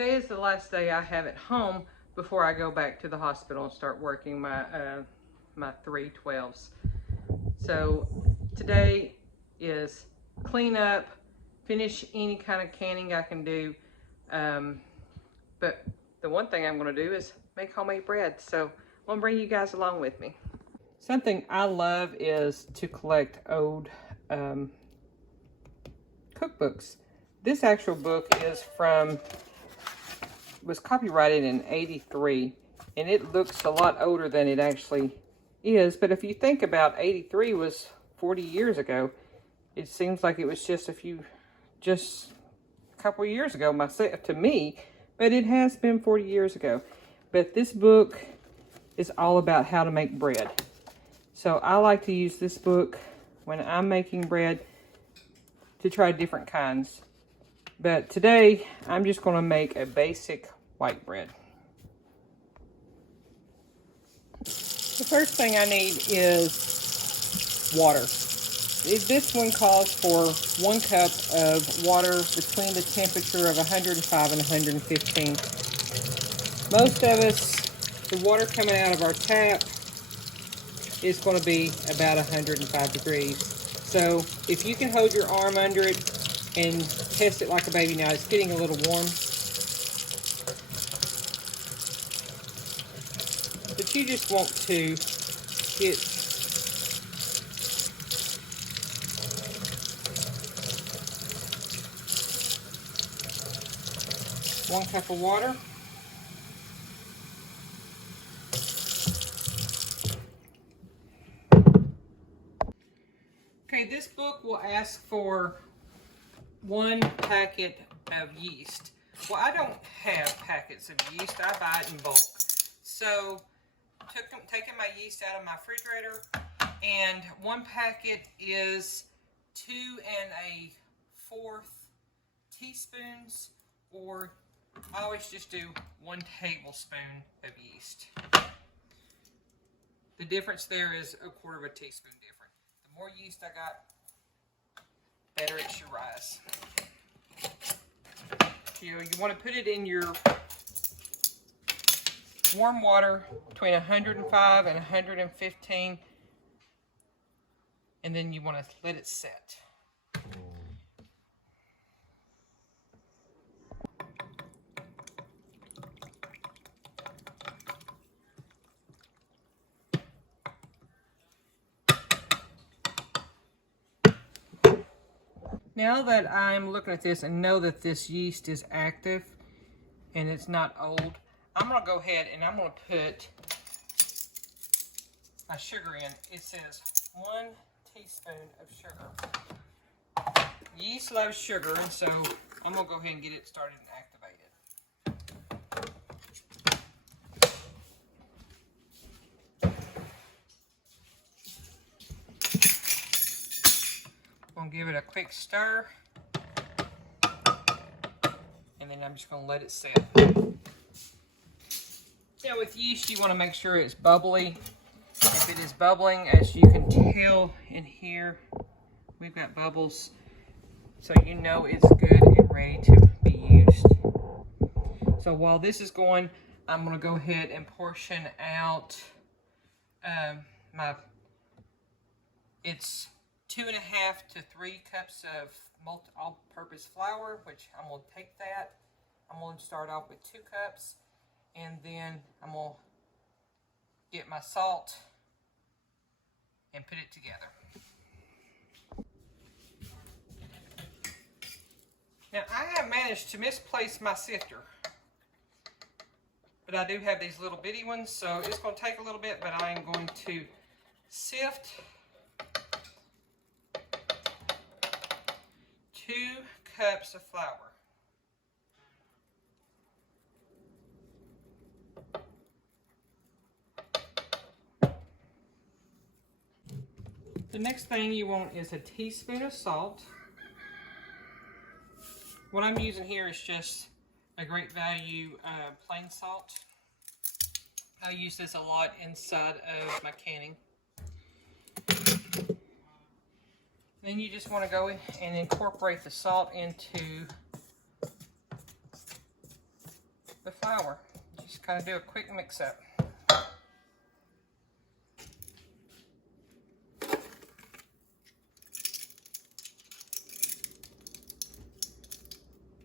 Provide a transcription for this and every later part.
today is the last day I have at home before I go back to the hospital and start working my my 312s. So today is clean up, finish any kind of canning I can do. But the one thing I'm going to do is make homemade bread. So I'm going to bring you guys along with me. Something I love is to collect old cookbooks. This actual book was copyrighted in '83, and it looks a lot older than it actually is. But if you think about, '83 was 40 years ago. It seems like it was just a couple of years ago myself, to me, but it has been 40 years ago. But this book is all about how to make bread. So I like to use this book when I'm making bread to try different kinds. But today, I'm just going to make a basic white bread. The first thing I need is water. This one calls for 1 cup of water between the temperature of 105 and 115. Most of us, the water coming out of our tap is going to be about 105 degrees. So if you can hold your arm under it and test it like a baby. Now it's getting a little warm, but you just want to get one cup of water. Okay, this book will ask for 1 packet of yeast. Well, I don't have packets of yeast. I buy it in bulk. So, taking my yeast out of my refrigerator, and 1 packet is 2 1/4 teaspoons, or I always just do 1 tablespoon of yeast. The difference there is 1/4 teaspoon different. The more yeast I got, better it should rise. You want to put it in your warm water between 105 and 115, and then you want to let it set. Now that I'm looking at this and know that this yeast is active and it's not old, I'm going to go ahead and I'm going to put my sugar in. It says 1 teaspoon of sugar. Yeast loves sugar, and so I'm going to go ahead and get it started and activated. I'm going to give it a quick stir, and then I'm just going to let it set. Now with yeast, you want to make sure it's bubbly. If it is bubbling, as you can tell in here, we've got bubbles, so you know it's good and ready to be used. So while this is going, I'm going to go ahead and portion out it's 2.5 to 3 cups of all-purpose flour, which I'm going to take that. I'm going to start off with 2 cups, and then I'm going to get my salt and put it together. Now, I have managed to misplace my sifter, but I do have these little bitty ones, so it's going to take a little bit, but I am going to sift 2 cups of flour. The next thing you want is a teaspoon of salt. What I'm using here is just a great value plain salt. I use this a lot inside of my canning. Then you just want to go and incorporate the salt into the flour. Just kind of do a quick mix up.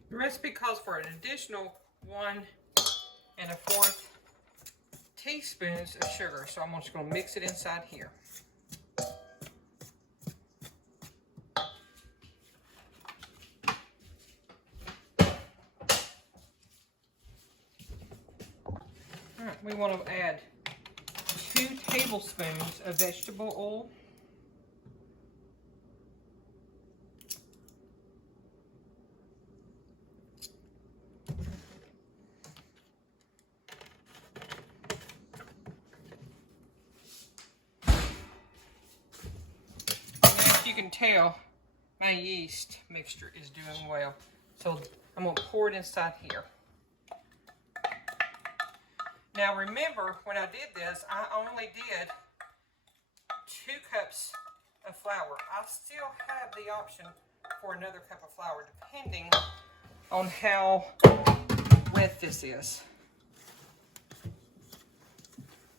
The recipe calls for an additional 1 1/4 teaspoons of sugar, so I'm just going to mix it inside here. Alright, we want to add 2 tablespoons of vegetable oil. You can tell my yeast mixture is doing well, so I'm going to pour it inside here. Now remember, when I did this, I only did 2 cups of flour. I still have the option for another cup of flour depending on how wet this is.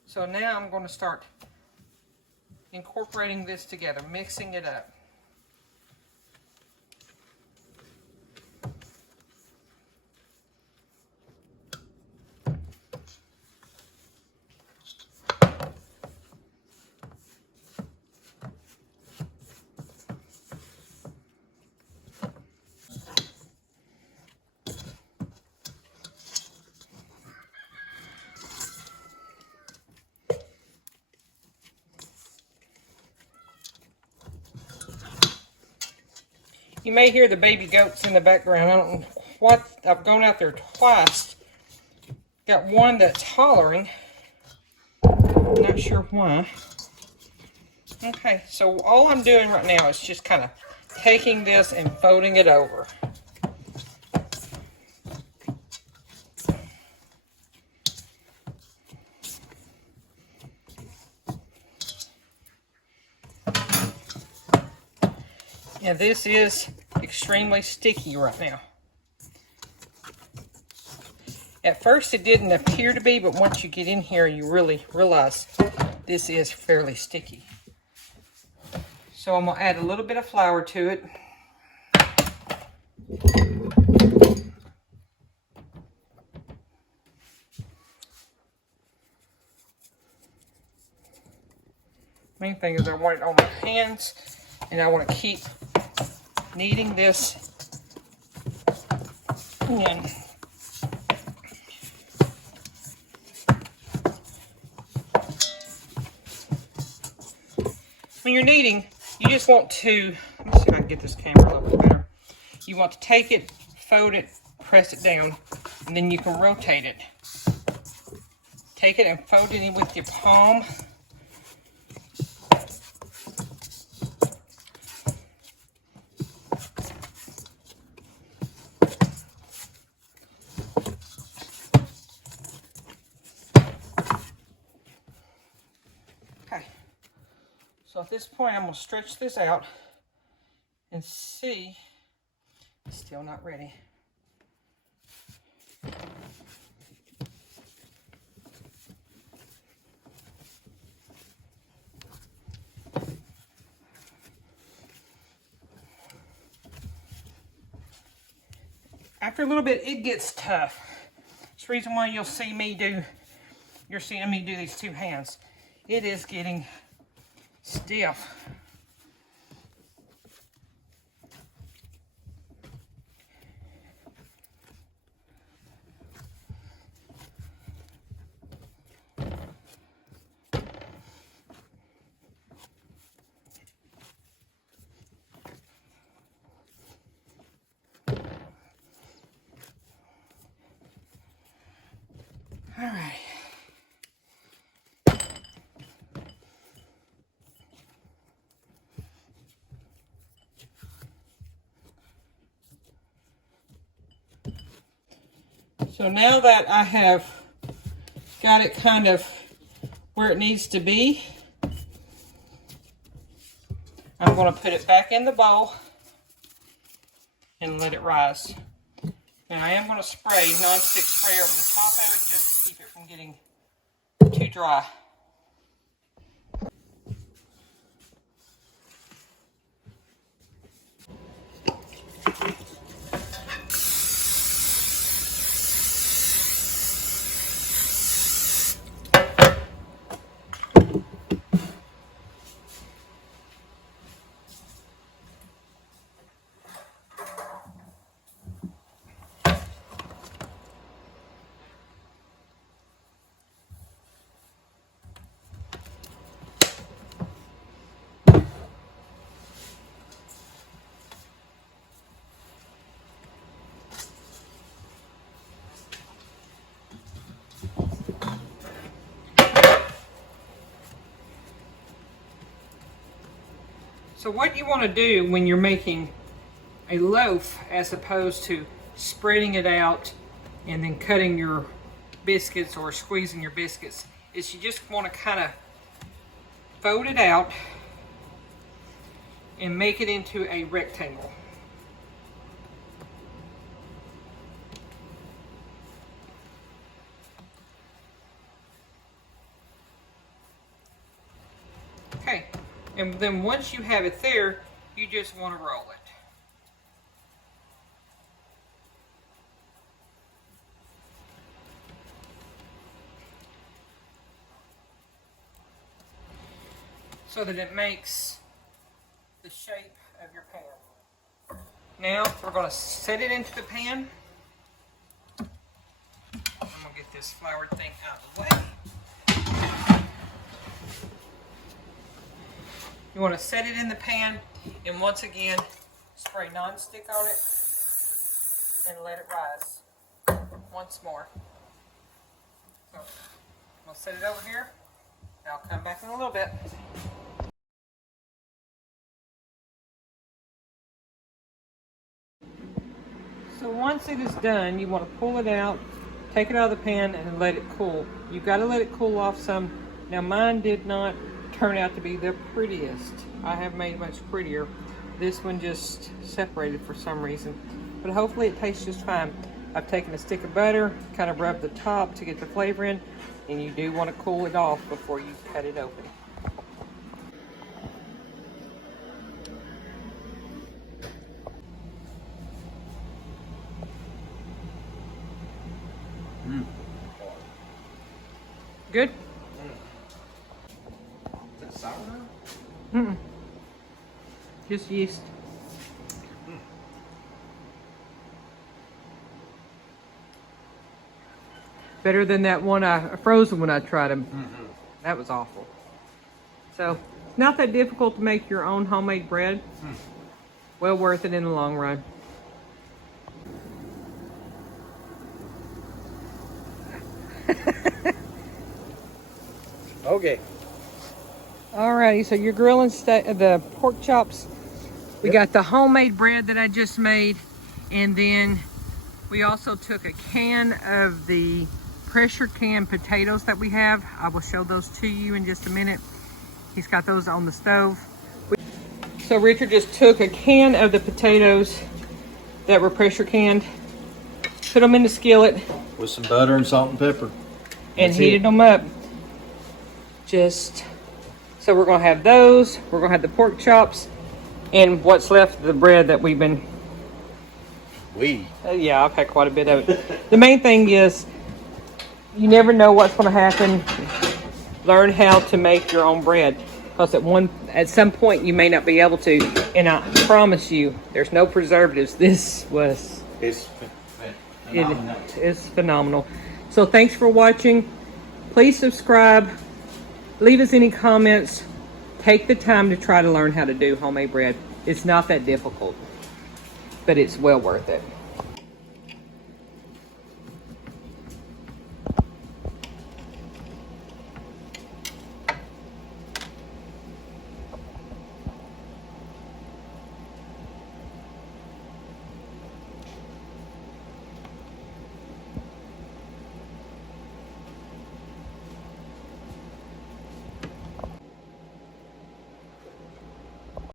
So now I'm going to start incorporating this together, mixing it up. You may hear the baby goats in the background. I don't know what, I've gone out there twice. Got one that's hollering. Not sure why. Okay, so all I'm doing right now is just kind of taking this and folding it over. And this is extremely sticky right now. At first it didn't appear to be, but once you get in here, you really realize this is fairly sticky. So I'm going to add a little bit of flour to it. Main thing is I want it on my hands, and I want to keep kneading this in. When you're kneading, you just want to, let me see if I can get this camera a little bit better. You want to take it, fold it, press it down, and then you can rotate it. Take it and fold it in with your palm. So at this point, I'm going to stretch this out and see. It's still not ready. After a little bit, it gets tough. That's the reason why you're seeing me do these 2 hands. It is getting stiff. All right. So now that I have got it kind of where it needs to be, I'm going to put it back in the bowl and let it rise. Now I am going to spray non-stick spray over the top of it just to keep it from getting too dry. So what you want to do when you're making a loaf, as opposed to spreading it out and then cutting your biscuits or squeezing your biscuits, is you just want to kind of fold it out and make it into a rectangle. Okay, and then once you have it there, you just want to roll it. So that it makes the shape of your pan. Now we're going to set it into the pan. I'm going to get this floured thing out of the way. You want to set it in the pan, and once again spray non-stick on it and let it rise once more. So I'm going to set it over here, and I'll come back in a little bit. So once it is done, you want to pull it out, take it out of the pan, and let it cool. You've got to let it cool off some. Now mine did not turn out to be the prettiest. I have made much prettier. This one just separated for some reason. But hopefully it tastes just fine. I've taken a stick of butter, kind of rubbed the top to get the flavor in, and you do want to cool it off before you cut it open. Good? Is that sour now? Mm-mm. Just yeast. Better than that one, a frozen one I tried them. That was awful. So, not that difficult to make your own homemade bread. Well worth it in the long run. Okay. Alrighty, so you're grilling the pork chops. We got the homemade bread that I just made, and then we also took a can of the pressure can potatoes that we have. I will show those to you in just a minute. He's got those on the stove. So Richard just took a can of the potatoes that were pressure canned, put them in the skillet With some butter and salt and pepper. and heated them up. So we're gonna have those, we're gonna have the pork chops, and what's left of the bread that we've been, yeah, I've had quite a bit of it. The main thing is, you never know what's gonna happen. Learn how to make your own bread, because at some point you may not be able to, and I promise you, there's no preservatives. This was, It's phenomenal. it's phenomenal. So thanks for watching. Please subscribe. Leave us any comments. Take the time to try to learn how to do homemade bread. It's not that difficult, but it's well worth it.